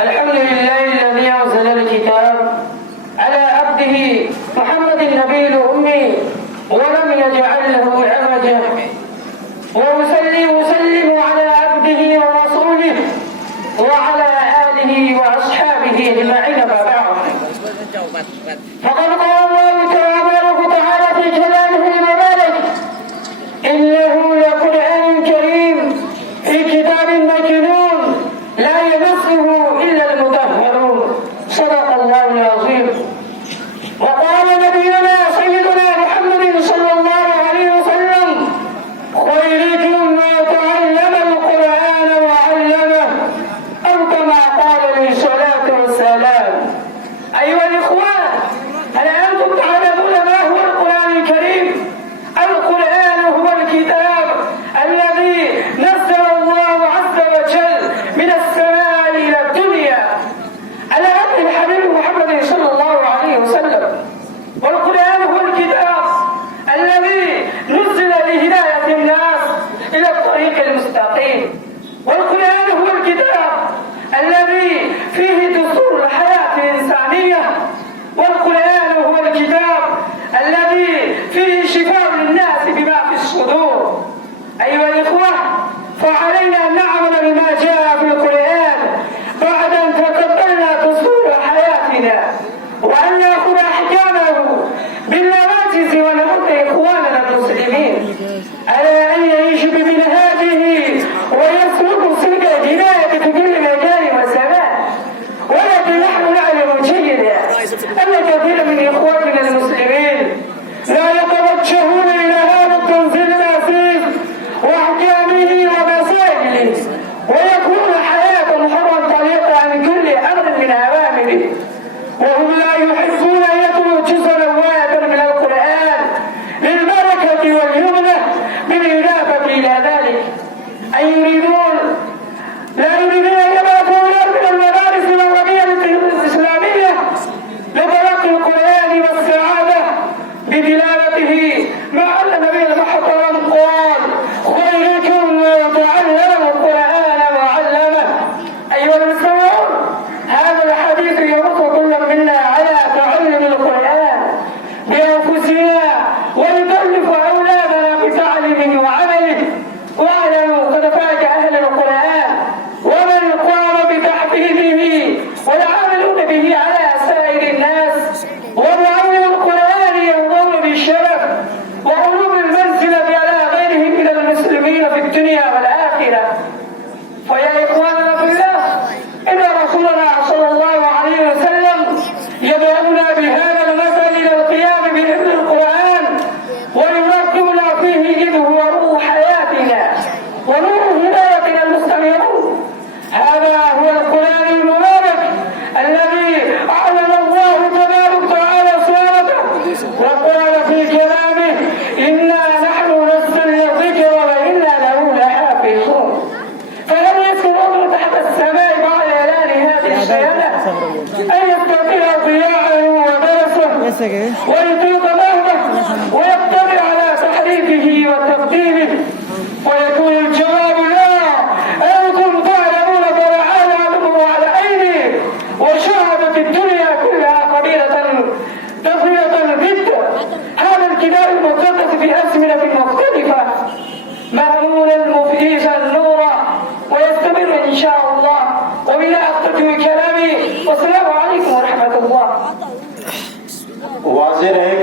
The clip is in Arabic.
الحمد لله الذي أنزل الكتاب على عبده محمد النبي الأمي ولم يجعل له عوجا، وأصلي وأسلم على عبده ورسوله وعلى آله وأصحابه أجمعين. بعد فقد قال الله تبارك وتعالى في كلامه المبارك: إنه لقرآن كريم في كتاب مكنون لا يمسه إلا المطهرون. صدق الله العظيم. وقال نبينا سيدنا محمد صلى الله عليه وسلم: خيركم من تعلم القرآن وعلمه، أو كما قال عليه الصلاة والسلام. أيها الإخوان، هل أنتم تعلمون ما هو القرآن الكريم؟ القرآن هو الكتاب الذي نزل الله عز وجل من السماء إلى الدنيا على عبد الحبيب محمد صلى الله عليه وسلم. والقرآن هو الكتاب الذي نزل لهداية الناس إلى الطريق المستقيم. والقرآن هو الكتاب الذي فيه دستور الحياة الإنسانية. والقرآن هو الكتاب الذي فيه شفاء للناس بما في الصدور. أيها الإخوة، فعلينا أن نعمل بما جاء في القرآن بعد أن تقبلنا دستور حياتنا، وأن نأخذ أحكامه بالنواجذ ونرد إخواننا المسلمين على أن يعيش بمنهاجه ويسلك سلك الهداية في كل مكان وزمان. ولكن نحن نعلم جيدا أن كثير من إخواننا المسلمين لا يتوجهون إلى هذا التنزيل العزيز وأحكامه ومسائله، ويكون حياة حرا طليقة عن كل أمر من أوامره، وهم لا يحبون أن يكونوا جزءا واحدا من القرآن للبركة واليمنة بالإضافة إلى ذلك. لا يريدون أن يبعثوا أولاد من المدارس النظامية الإسلامية لتلقي القرآن والسعادة بدلالته، مع أن النبي المحترم قال: خيركم من تعلم القرآن وعلمه. أيها المسلمون، هذا الحديث يرد كل منا على تعلم القرآن بأنفسنا ونكلف أولادنا بتعليمه وعمله. واعلموا قد فاز أهل القرآن ومن قام بتحفيظه والعاملون به على سائر الناس. ومعلم القرآن يرضون بالشرف وعلو المنزلة على غيرهم من المسلمين في الدنيا والآخرة. فيا إخواننا في الله، إن رسولنا صلى الله عليه وسلم يدعونا بهذا المثل إلى القيام بحفظ القرآن ويرغبنا فيه، إذ هو روح حياتنا ونور هدايتنا المستمرون. هذا هو القرآن المبارك الذي أعلن الله تبارك وتعالى صورته وقال في كلامه: إنا نحن نزلنا الذكر وإنا له لحافظون. فلم يكن أمر تحت السماء بعد إعلان هذه الشهادة أن يستطيع ضياعه ودرسه ويطيق مهمه ويقتدر على تحريفه وتقديمه، ويكون الجواب: لا، أنتم تعلمون فرعان عدمه على أيدي وشهدت الدنيا كلها قبيلة تفرية ضد هذا الكتاب المقدس في أزمنة مختلفة، مأمونا مفيزا نورا، ويستمر إن شاء الله. وبلا أقتدم كلامي، والسلام عليكم ورحمة الله.